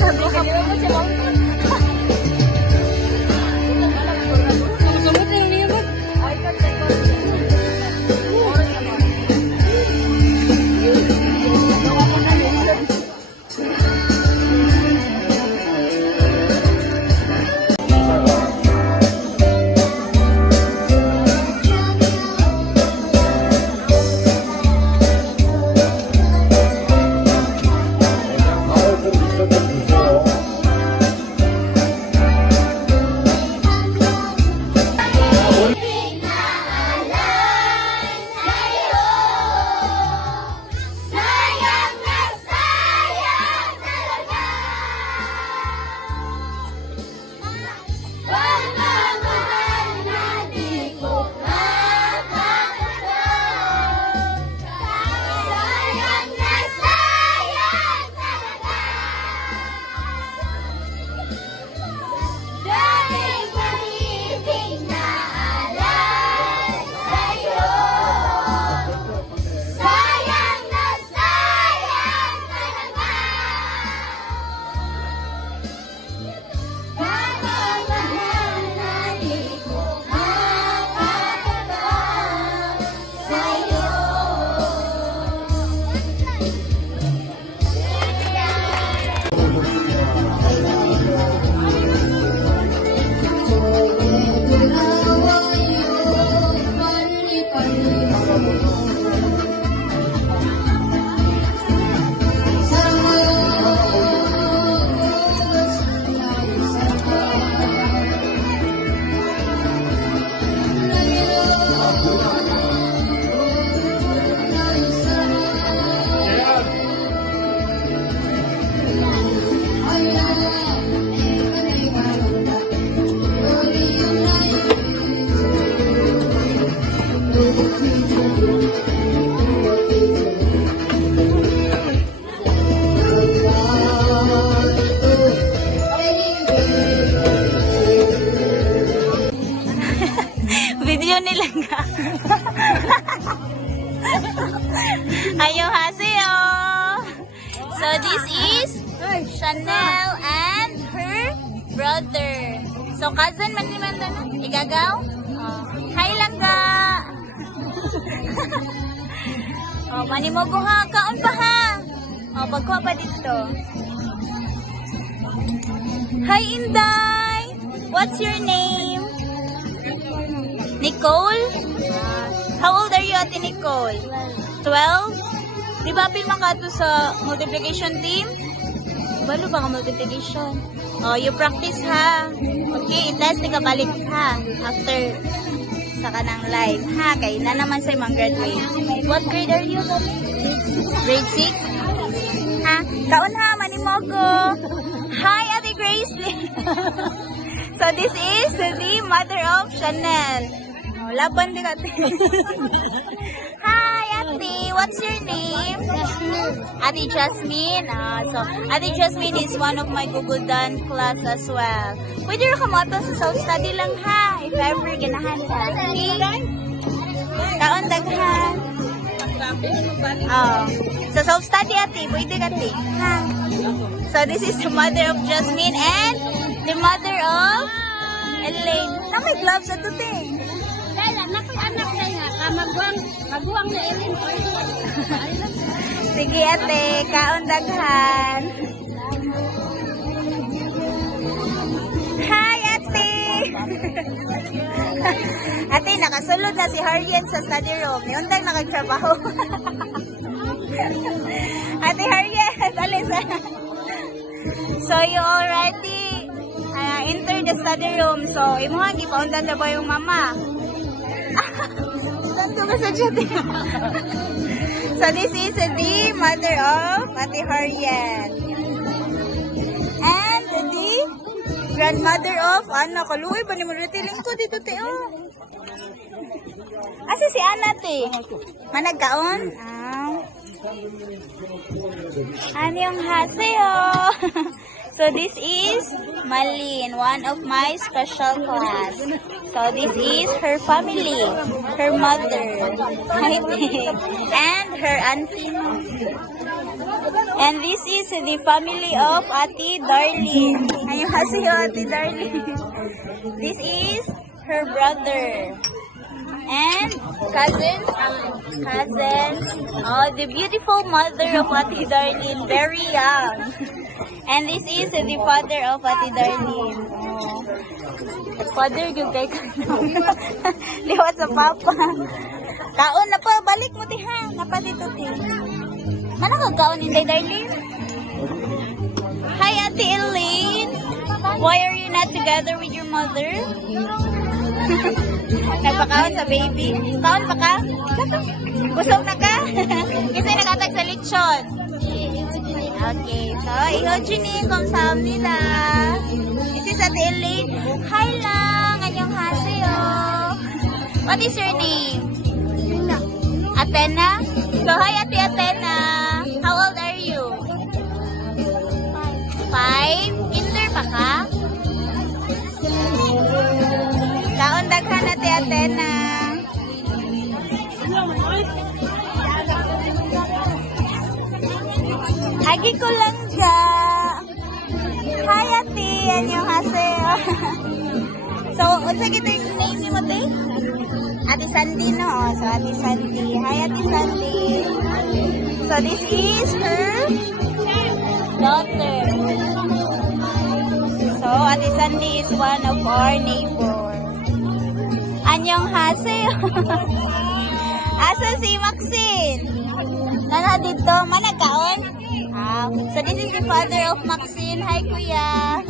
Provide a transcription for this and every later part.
Sabi ka mo siya mo. Sumut na niya mo. Ay, katay ko. Oras naman. Video nila nga. Annyeonghaseyo. So this is Chanel and her brother. So cousin man naman na igagaw. Hi lang ga. Oh, manimogo ha, kaon pa ha. Oh, pagkuha pa dito. Hi Inday. What's your name? Nicole? How old are you, Ate Nicole? 12? Di ba pilman ka to sa multiplication team? Balo ba ka multiplication? Oh, you practice ha. Okay, last ka balik ha. After sa kanang live ha. Kaya na naman sa'yo mag-graduate. What grade are you? Grade 6? Ha? Kaon ha, manimogo. Hi, Ate Grace. So this is the mother of Chanel. Laban din ate. Hi ate, what's your name? Ate Jasmine. So Ate Jasmine is one of my Google Dan class as well. Pwede rin kamoto sa self-study lang ha. If ever ganahan ka. Okay? Kaon daghan. Oh. So self-study ate, pwede ka ate. Ha? So this is the mother of Jasmine and the mother of Elaine. Na may gloves sa tuting. Dala, anak na nga. Maguwang na Elaine. Sige ate, kaon daghan. Hi ate. Ate, nakasulod na si Harriet sa study room. Yung tag nakagtrabaho. Ate Harriet, alis. So you already enter the study room. So, imo nga, gipaundan na ba yung mama? Tanto ka sa chat. So, this is the mother of Ate Harriet. And the grandmother of Ana. Kaluoy ba ni mo retiling ko dito, te? Oh. Asa si Ana, te? Managkaon? Annyeonghaseyo. So this is Malin, one of my special class. So this is her family, her mother, and her auntie. And this is the family of Ate Darlene. Annyeonghaseyo, Ate Darlene. This is her brother. And cousin. Oh, the beautiful mother of Ate Darlene, very young. And this is the father of Ate Darlene. Oh. Father, yung kay liwat sa papa. Kaon na pa, balik mo tiha. Napatito ti. Ano ka kaon Inday Darlene? Hi Ate Elaine. Why are you not together with your mother? Nagpakaon sa baby? Kaon pa ka? Busog na ka? Kasi nakatag sa lechon. Okay, so Ihojini, kamsahamnida. This is Ate Elaine. Hi lang, annyeonghaseyo. What is your name? Athena? So hi Ate Athena. How old are you? 5? Kinder pa ka? Kaon daghan Ate Athena. Agi ko lang ka. Hi Ate, annyeonghaseyo. So, unsa gito yung name ni mo te? Ate Sandy no? Oh, so Ate Sandy. Hi Ate Sandy. So this is her daughter. So Ate Sandy is one of our neighbors. Annyeonghaseyo. Asa si Maxine? Nana dito, managkaon? So this is the father of Maxine. Hi Kuya.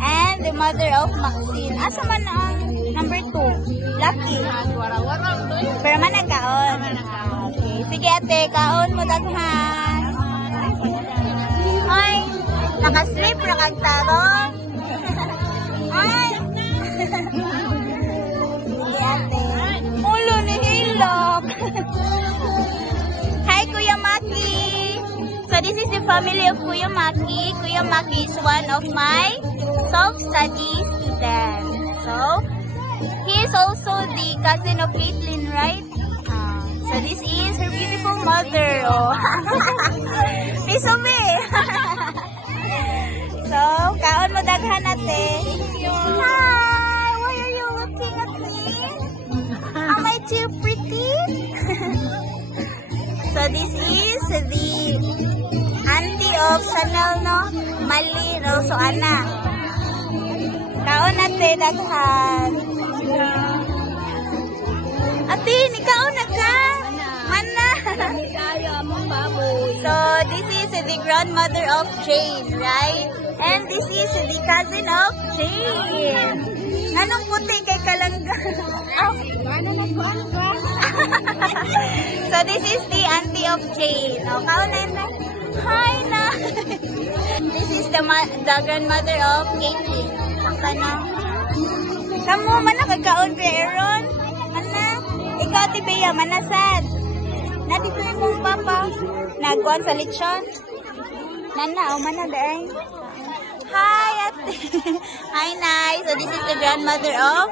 And the mother of Maxine. Asa man ang number 2? Lucky. Pero managkaon. Okay. Sige ate, kaon mo daghan. Ay, naka-sleep na kagtarong. Ay. Sige ate. Ulo ni Hilok. Hi Kuya Maki. So this is the family of Kuya Maki. Kuya Maki is one of my self-study students. So, he is also the cousin of Caitlin, right? So this is her beautiful mother. Oh. Pisobe. So, kaon mo daghan natin. Hi! Why are you looking at me? Am I too pretty? So this is the auntie of Chanel, no? Mali, also Ana. Kaon natin daghan. Ate, nikaon na ka? Mana? So, this is the grandmother of Jane, right? And this is the cousin of Jane. Anong puti kay Kalangga? So, this is the auntie of Jane. O, kaon na. Hi na. This is the grandmother of Caitlin. Saka na. Kamu, manakagkaon kay Aaron? Mana? Ikaw, Tibeya, manasad. Nandito yung mong papa. Nagkuhan sa lechon. Nana, o manadaay. Hi, ate. Hi, Nay. So, this is the grandmother of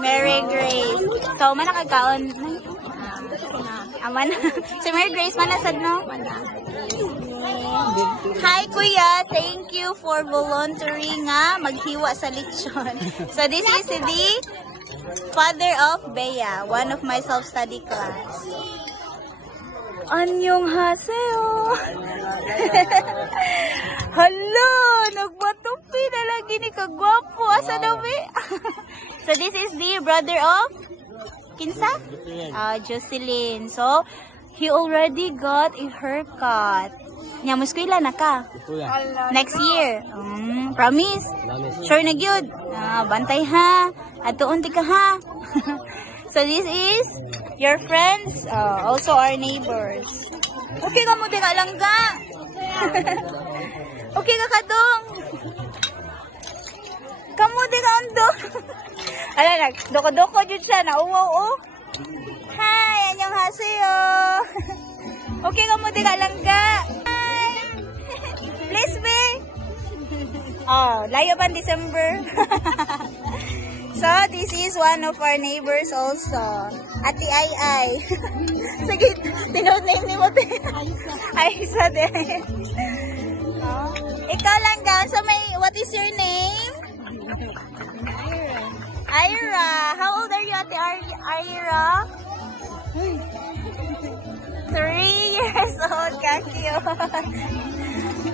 Mary Grace. So, manakagkaon. Aman. Si Mary Grace, manasad, no? Hi, Kuya. Thank you for volunteering nga maghiwa sa lechon. So, this is the father of Bea, one of my self-study class. Annyeonghaseyo. Hala, nagbatupi na lagi ni kagwapo. Asa na be? So, this is the brother of Kinsa? Jocelyn. So, he already got a haircut. Nya mo eskwela na ka? Next year. Promise? Sure na gyud. Bantay ha. Atuon ti ka ha. So this is your friends, also our neighbors. Okay ka mo di ka langga. Okay ka kadong. Kamu di ka andong. Ala nag doko-doko jud siya na uwaw oh. Hi, annyeonghaseyo. Okay ka mo di ka langga. Please be. Oh, layo pa December. So, this is one of our neighbors also. Ate Ay Ay. Sige, tinod-name ni mo, te. Aisa din. Oh. Ikaw lang daw. So, what is your name? Ira. How old are you, Ate Ira? 3 years old. Ka-cute.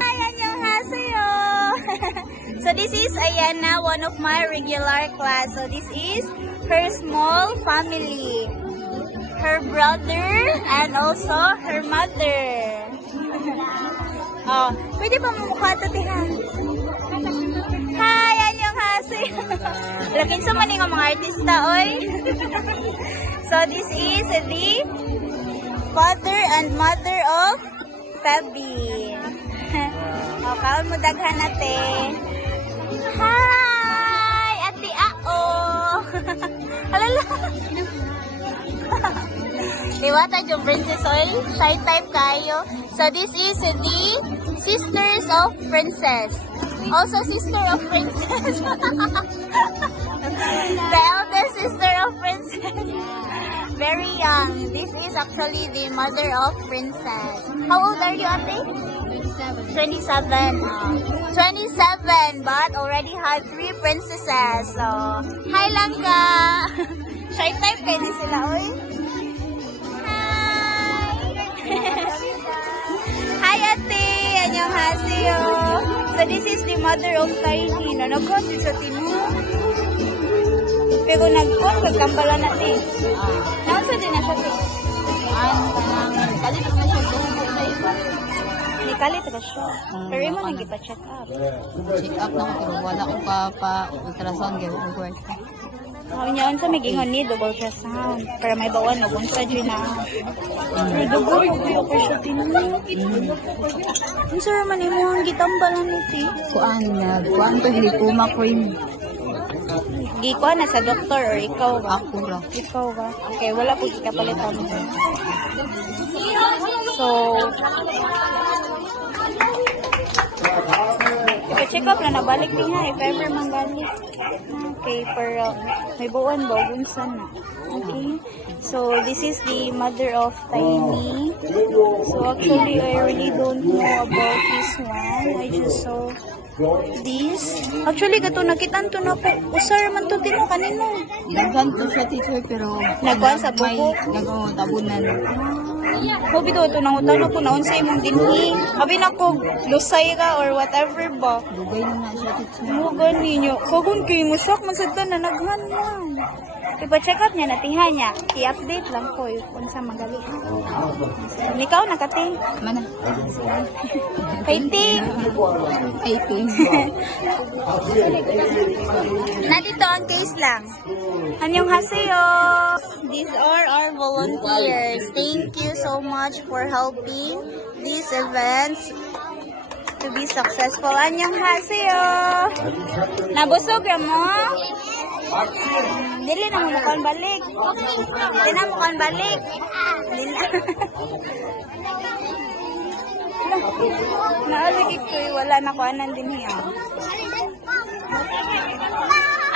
Ayan yung hasayo. So, this is Ayana, one of my regular class. So, this is her small family. Her brother and also her mother. Oh, pwede ba mamukha ito, Tihan? Hi, yan yung hasi. Laking sa maning mga artista, oy. So, this is the father and mother of Fabi. Oh, kaon mo daghan natin. Hi, Ate Ao. Halala. Diba tayo Princess Oil? Shy type kayo. So this is the sisters of Princess. Also sister of Princess. The eldest sister of Princess. Very young. This is actually the mother of Princess. How old are you, Ate? 27. 27, but already had 3 princesses. So, hi lang ka. Shy type kayo na sila, oy. Hi, Ate! Annyeonghaseyo! So, this is the mother of Tiny. Nanagot sa tinu. Pero nagkon, magkambalan natin. Nasa din na siya, te? Kalit na siya. May kalit na siya. Pero imo nang ipa-check up. Check up na ko, pero wala ko pa-ultrasound. Gawin ko. Ngayon sa may gingon ni double ultrasound para may bawan no kung sa na. May double ko siya tinanong. Ang sarap man mo ang gitambalan niti. Kuan to lipoma cream. Gikuan na sa doktor or ikaw ba? Ako ra. Ikaw ba? Okay, wala po ikapalitan mo. So, check up na nabalik din ha if ever manggalit. Okay, pero may buwan ba? Bunsan na. Okay. So, this is the mother of Tiny. So, actually, I really don't know about this one. I just saw this. Actually, gato nakitan to na po. Usar man to din mo kanino. Naghan to siya teacher, pero Nagkuhan sa buko? Nagtabunan. Hobi to nang utano ko naon sa imong dinhi. Abi na ko lusay ka or whatever ba. Dugay na siya teacher. Mo ninyo. Kagun kay mo sak man sad na naghan lang. Ipa-check up niya natihan niya. I-update lang ko if unsa magali. Ikaw nakati. Mana? Fighting. 18. Nandito ang case lang. Annyeonghaseyo. These are our volunteers. Thank you so much for helping these events to be successful. Annyeonghaseyo. Nabusog ra mo? Dili na mo mukan balik. Dili na mukan balik. Dili na. Naalagig ko wala na ko anan din hiya.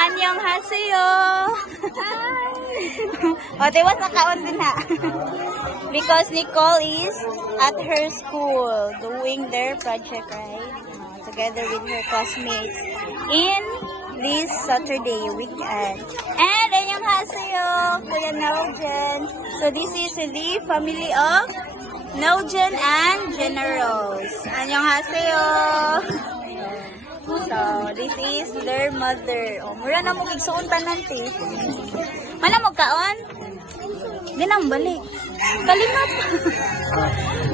Annyeonghaseyo. O, tiwas na kaon din ha. Because Nicole is at her school doing their project, right? Together with her classmates in this Saturday weekend. And annyeonghaseyo, Kuya Nojen. So this is the family of Nojen and Generals. Annyeonghaseyo. So this is their mother. O, mura na mo gigsuon tanan ti. Mana mo kaon? Di na mo balik. Kalimot.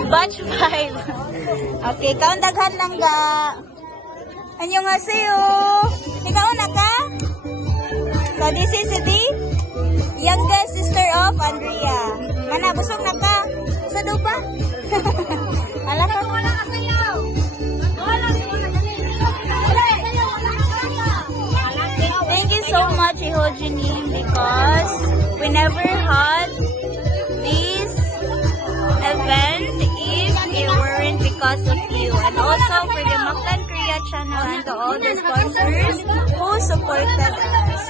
Batch 5. Okay, kaon daghan lang ga. Annyeonghaseyo. Ikaw na ka? So this is the youngest sister of Andrea. Mana, busog na ka? Sa daw pa? Ala ka? Wala ka sayaw. Thank you so much, Ihojini, because we never had this event if it weren't because of you. And also for the Mactan Korea channel and to all the sponsors who supported us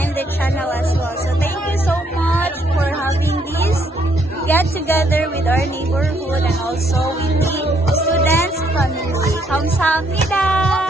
and the channel as well. So thank you so much for having this get together with our neighborhood and also with the students' family. 감사합니다.